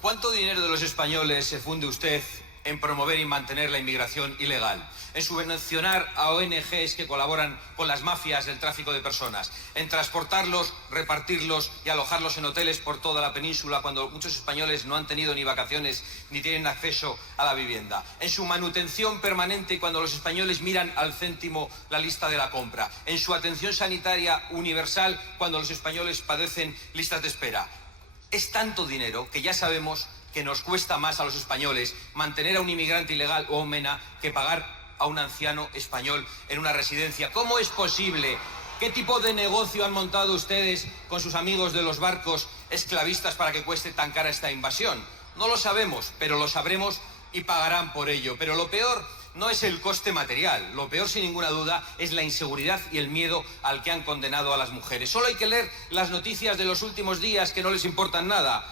¿Cuánto dinero de los españoles se funde usted en promover y mantener la inmigración ilegal? En subvencionar a ONGs que colaboran con las mafias del tráfico de personas, en transportarlos, repartirlos y alojarlos en hoteles por toda la península cuando muchos españoles no han tenido ni vacaciones ni tienen acceso a la vivienda, en su manutención permanente cuando los españoles miran al céntimo la lista de la compra, en su atención sanitaria universal cuando los españoles padecen listas de espera. Es tanto dinero que ya sabemos que nos cuesta más a los españoles mantener a un inmigrante ilegal o mena que pagar a un anciano español en una residencia. ¿Cómo es posible? ¿Qué tipo de negocio han montado ustedes con sus amigos de los barcos esclavistas para que cueste tan cara esta invasión? No lo sabemos, pero lo sabremos y pagarán por ello. Pero lo peor no es el coste material, lo peor sin ninguna duda es la inseguridad y el miedo al que han condenado a las mujeres. Solo hay que leer las noticias de los últimos días que no les importan nada.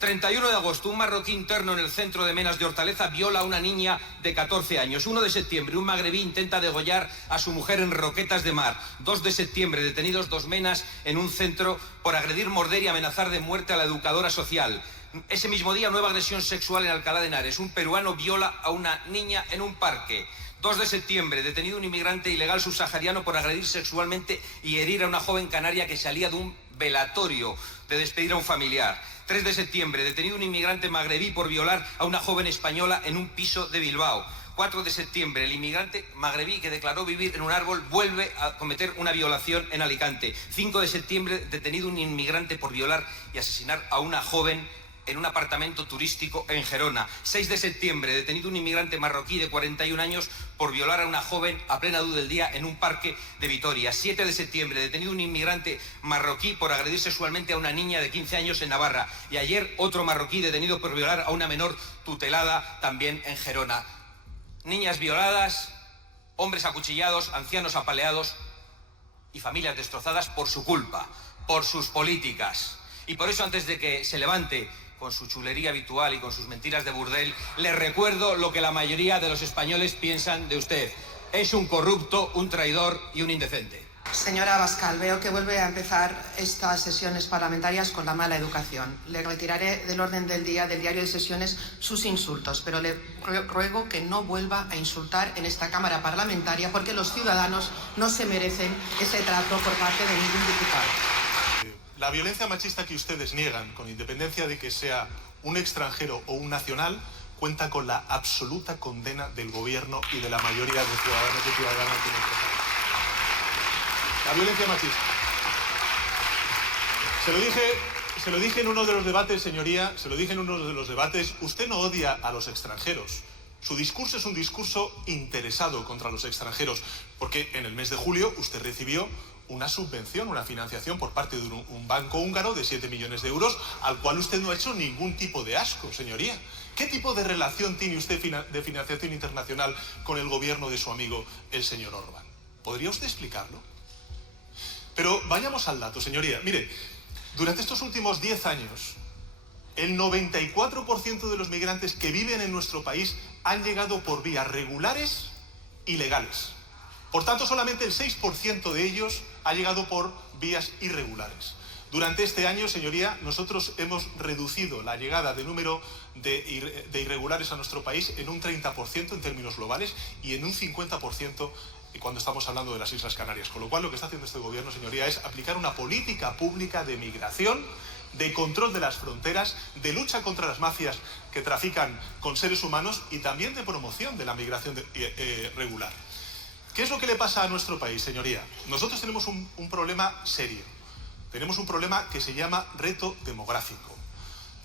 31 de agosto, un marroquí interno en el centro de Menas de Hortaleza viola a una niña de 14 años. 1 de septiembre, un magrebí intenta degollar a su mujer en Roquetas de Mar. 2 de septiembre, detenidos 2 menas en un centro por agredir, morder y amenazar de muerte a la educadora social. Ese mismo día, nueva agresión sexual en Alcalá de Henares. Un peruano viola a una niña en un parque. 2 de septiembre, detenido un inmigrante ilegal subsahariano por agredir sexualmente y herir a una joven canaria que salía de un velatorio de despedir a un familiar. 3 de septiembre, detenido un inmigrante magrebí por violar a una joven española en un piso de Bilbao. 4 de septiembre, el inmigrante magrebí que declaró vivir en un árbol vuelve a cometer una violación en Alicante. 5 de septiembre, detenido un inmigrante por violar y asesinar a una joven en un apartamento turístico en Gerona. 6 de septiembre, detenido un inmigrante marroquí de 41 años por violar a una joven a plena luz del día en un parque de Vitoria. 7 de septiembre, detenido un inmigrante marroquí por agredir sexualmente a una niña de 15 años en Navarra. Y ayer otro marroquí detenido por violar a una menor tutelada también en Gerona. Niñas violadas, hombres acuchillados, ancianos apaleados y familias destrozadas por su culpa, por sus políticas. Y por eso, antes de que se levante con su chulería habitual y con sus mentiras de burdel, les recuerdo lo que la mayoría de los españoles piensan de usted. Es un corrupto, un traidor y un indecente. Señora Abascal, veo que vuelve a empezar estas sesiones parlamentarias con la mala educación. Le retiraré del orden del día del diario de sesiones sus insultos, pero le ruego que no vuelva a insultar en esta Cámara Parlamentaria porque los ciudadanos no se merecen ese trato por parte de ningún diputado. La violencia machista que ustedes niegan, con independencia de que sea un extranjero o un nacional, cuenta con la absoluta condena del gobierno y de la mayoría de ciudadanos y ciudadanas de nuestro país. La violencia machista. Se lo dije en uno de los debates, señoría, se lo dije en uno de los debates, usted no odia a los extranjeros. Su discurso es un discurso interesado contra los extranjeros, porque en el mes de julio usted recibió una subvención, una financiación por parte de un banco húngaro de 7 millones de euros, al cual usted no ha hecho ningún tipo de asco, señoría. ¿Qué tipo de relación tiene usted de financiación internacional con el gobierno de su amigo, el señor Orbán? ¿Podría usted explicarlo? Pero vayamos al dato, señoría. Mire, durante estos últimos 10 años, el 94% de los migrantes que viven en nuestro país han llegado por vías regulares y legales. Por tanto, solamente el 6% de ellos ha llegado por vías irregulares. Durante este año, señoría, nosotros hemos reducido la llegada de número de irregulares a nuestro país en un 30% en términos globales y en un 50% cuando estamos hablando de las Islas Canarias. Con lo cual, lo que está haciendo este gobierno, señoría, es aplicar una política pública de migración, de control de las fronteras, de lucha contra las mafias que trafican con seres humanos y también de promoción de la migración regular. ¿Qué es lo que le pasa a nuestro país, señoría? Nosotros tenemos un problema serio. Tenemos un problema que se llama reto demográfico.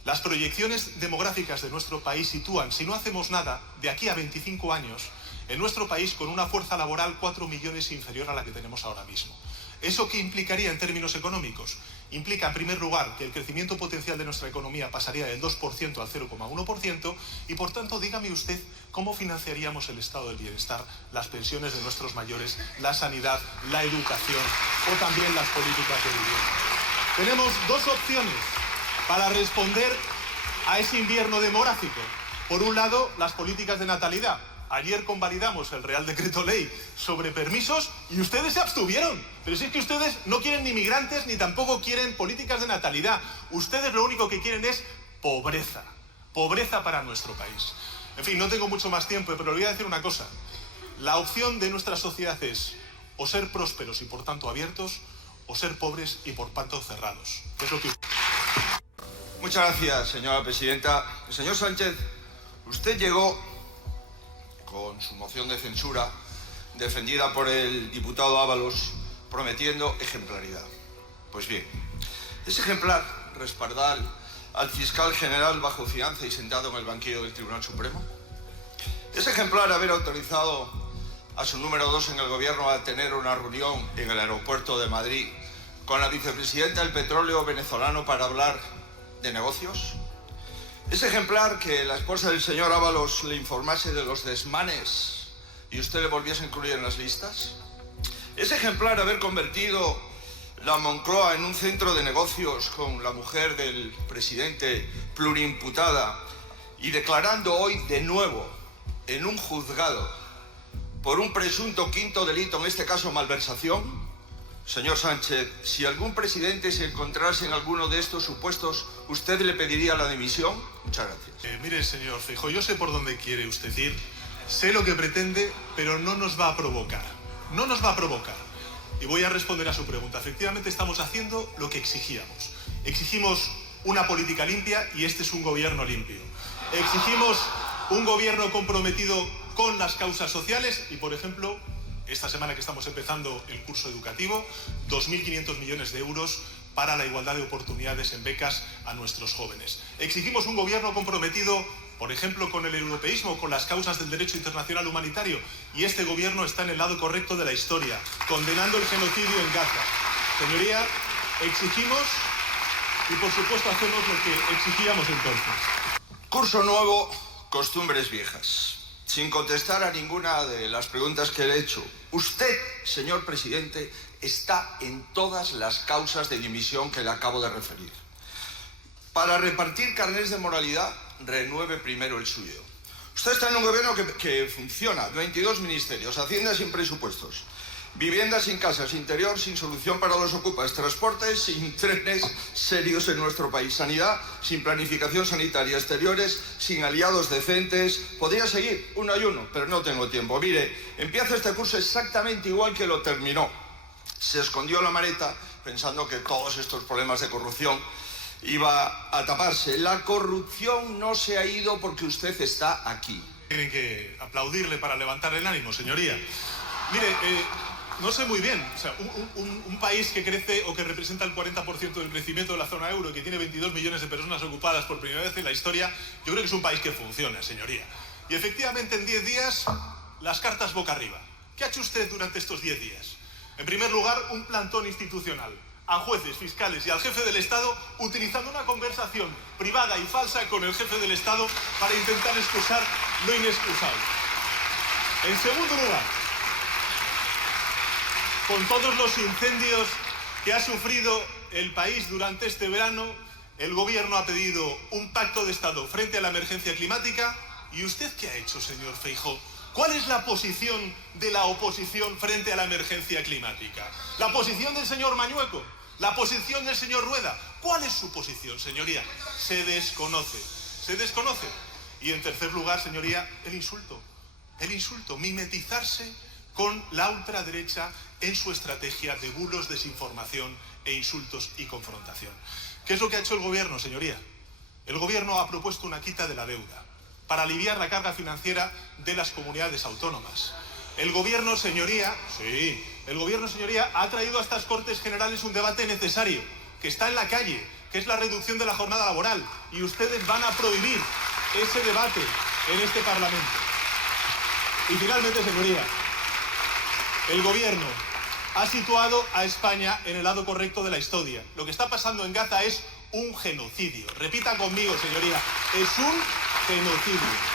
Las proyecciones demográficas de nuestro país sitúan, si no hacemos nada, de aquí a 25 años, en nuestro país con una fuerza laboral 4 millones inferior a la que tenemos ahora mismo. ¿Eso qué implicaría en términos económicos? Implica, en primer lugar, que el crecimiento potencial de nuestra economía pasaría del 2% al 0,1% y, por tanto, dígame usted cómo financiaríamos el estado del bienestar, las pensiones de nuestros mayores, la sanidad, la educación o también las políticas de vivienda. Tenemos dos opciones para responder a ese invierno demográfico. Por un lado, las políticas de natalidad. Ayer convalidamos el Real Decreto Ley sobre permisos y ustedes se abstuvieron. Pero si es que ustedes no quieren ni migrantes ni tampoco quieren políticas de natalidad. Ustedes lo único que quieren es pobreza. pobreza para nuestro país. En fin, no tengo mucho más tiempo, pero le voy a decir una cosa. La opción de nuestra sociedad es o ser prósperos y por tanto abiertos, o ser pobres y por tanto cerrados. Es lo que... Muchas gracias, señora presidenta. Señor Sánchez, usted llegó con su moción de censura, defendida por el diputado Ábalos, prometiendo ejemplaridad. Pues bien, ese ejemplar, respaldar al fiscal general bajo fianza y sentado en el banquillo del Tribunal Supremo. Ese ejemplar, haber autorizado a su número 2 en el gobierno a tener una reunión en el aeropuerto de Madrid con la vicepresidenta del petróleo venezolano para hablar de negocios. Ese ejemplar, que la esposa del señor Ábalos le informase de los desmanes y usted le volviese a incluir en las listas. Ese ejemplar, haber convertido la Moncloa en un centro de negocios con la mujer del presidente plurimputada y declarando hoy de nuevo en un juzgado por un presunto quinto delito, en este caso malversación. Señor Sánchez, si algún presidente se encontrase en alguno de estos supuestos, ¿usted le pediría la dimisión? Muchas gracias. Mire, señor Feijóo, yo sé por dónde quiere usted ir, sé lo que pretende, pero no nos va a provocar. No nos va a provocar. Y voy a responder a su pregunta. Efectivamente, estamos haciendo lo que exigíamos. Exigimos una política limpia y este es un gobierno limpio. Exigimos un gobierno comprometido con las causas sociales y, por ejemplo, esta semana que estamos empezando el curso educativo, 2.500 millones de euros para la igualdad de oportunidades en becas a nuestros jóvenes. Exigimos un gobierno comprometido, por ejemplo, con el europeísmo, con las causas del derecho internacional humanitario, y este gobierno está en el lado correcto de la historia, condenando el genocidio en Gaza. Señoría, exigimos y, por supuesto, hacemos lo que exigíamos entonces. Curso nuevo, costumbres viejas. Sin contestar a ninguna de las preguntas que le he hecho, usted, señor presidente, está en todas las causas de dimisión que le acabo de referir. Para repartir carnés de moralidad, renueve primero el suyo. Usted está en un gobierno que funciona, 22 ministerios, Hacienda sin presupuestos, vivienda sin casas, interior sin solución para los ocupas, transportes sin trenes serios en nuestro país, sanidad sin planificación sanitaria, exteriores sin aliados decentes. Podría seguir uno y uno, pero no tengo tiempo. Mire, empieza este curso exactamente igual que lo terminó. Se escondió la maleta pensando que todos estos problemas de corrupción iba a taparse. La corrupción no se ha ido porque usted está aquí. Tienen que aplaudirle para levantarle el ánimo, señoría. Mire, no sé muy bien, o sea, un país que crece o que representa el 40% del crecimiento de la zona euro y que tiene 22 millones de personas ocupadas por primera vez en la historia, yo creo que es un país que funciona, señoría. Y efectivamente en 10 días, las cartas boca arriba. ¿Qué ha hecho usted durante estos 10 días? En primer lugar, un plantón institucional a jueces, fiscales y al jefe del Estado, utilizando una conversación privada y falsa con el jefe del Estado para intentar excusar lo inexcusable. En segundo lugar, con todos los incendios que ha sufrido el país durante este verano, el gobierno ha pedido un pacto de Estado frente a la emergencia climática. ¿Y usted qué ha hecho, señor Feijóo? ¿Cuál es la posición de la oposición frente a la emergencia climática? ¿La posición del señor Mañueco? ¿La posición del señor Rueda? ¿Cuál es su posición, señoría? Se desconoce. Se desconoce. Y en tercer lugar, señoría, el insulto. El insulto, mimetizarse con la ultraderecha en su estrategia de bulos, desinformación e insultos y confrontación. ¿Qué es lo que ha hecho el gobierno, señoría? El gobierno ha propuesto una quita de la deuda para aliviar la carga financiera de las comunidades autónomas. El gobierno, señoría, ha traído a estas Cortes Generales un debate necesario, que está en la calle, que es la reducción de la jornada laboral, y ustedes van a prohibir ese debate en este Parlamento. Y finalmente, señoría, el gobierno ha situado a España en el lado correcto de la historia. Lo que está pasando en Gaza es un genocidio. Repita conmigo, señoría, es un genocidio.